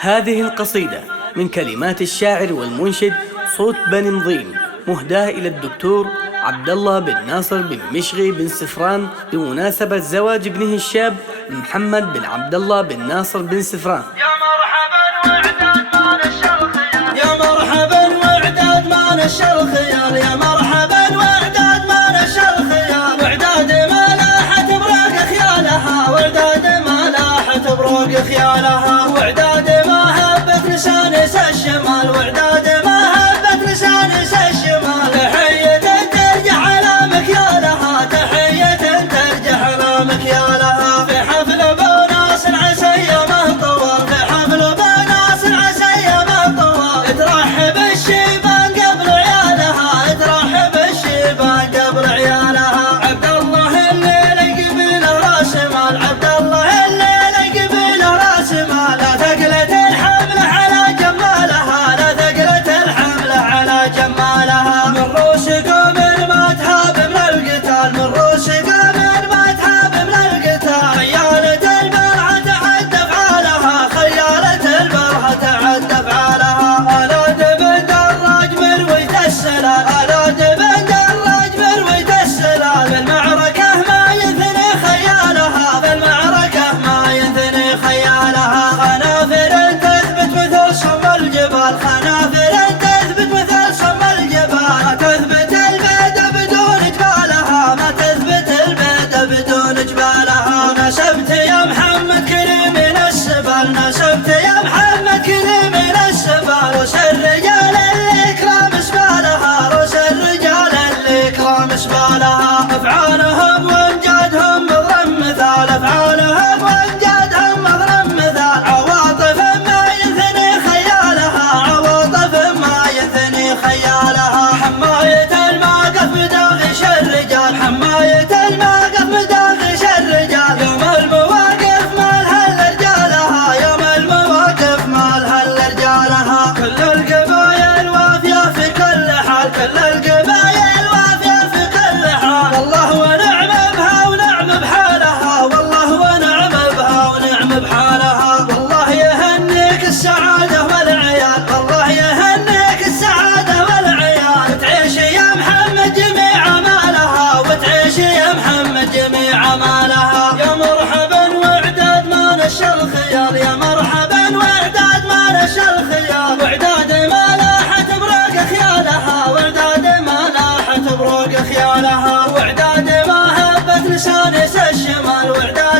هذه القصيدة من كلمات الشاعر والمنشد صوت بني نظيم، مهداة إلى الدكتور عبد الله بن ناصر بن مشغي بن سفران بمناسبة زواج ابنه الشاب محمد بن عبد الله بن ناصر بن سفران. يا مرحبا وعداد ما نشر الخيال، يا مرحبا وعداد ما نشر الخيال، يا مرحبا وعداد ما نشر الخيال، وعداد ما لاحت بروق خيالها، وعداد ما لاحت بروق خيالها، وعداد ما هبت لسان الشمال، وعداد ما هبت لسان الشمال، تحية ترجع على مكيالها، تحية ترجع على مكيالها، في حفل بوناس عسى يومه طوال، في حفل بوناس عسى يومه طوال، ترحب الشيبان قبل عيالها، ترحب الشيبان قبل عيالها، عبد الله الليل قبله راس مال، عبد الله الليل قبله راس مال، لا ثقلت الحمل على جمالها، لا ثقلت الحمل على جمالها، من روس قوم ما تهاب من القتال، من روس قوم ما تهاب من القتال، خيالة البرهة تعد افعالها، خيالة البرهة تعد افعالها، الاد بن دراج مروية السلال، الاد بن دراج مروية السلال، في المعركة ما ينثني خيالها، في المعركة ما ينثني خيالها، خنافر تثبت مثل صم الجبال، خنافر تثبت مثل صم الجبال، ما تثبت البيد بدون جبالها، ما تثبت البيد بدون جبالها، نسبت يا محمد كريم السبال، نسبت يا محمد كريم السبال، رؤوس الرجال الإكرام سبالها، رؤوس الرجال الإكرام سبالها، أفعالهم وأمجادهم مضرب مثال، أفعالهم وأمجادهم مضرب مثال، عواطف ما ينثني خيالها، عواطف ما ينثني خيالها، حماية الموقف بداغش الرجال، حماية الموقف بداغش الرجال، يوم المواقف مالها لرجالها، يوم المواقف مالها لرجالها، كل القبايل وافية في كل حال، كل القبايل وافية في كل حال، والله ونعم بها ونعم بحالها، والله ونعم بها ونعم بحالها، والله يهنيك السعادة والعيال، والله يهنيك السعادة والعيال، تعيش يا محمد جميع مالها، وتعيش يا محمد جميع مالها، يا مرحبا وعداد ما نشر الخيال، يا مرحبا وعداد ما نشر الخيال، وعداد ما لاحت بروق خيالها، وعداد ما لاحت بروق خيالها، وعداد ما هبت لسان الشمال، وعداد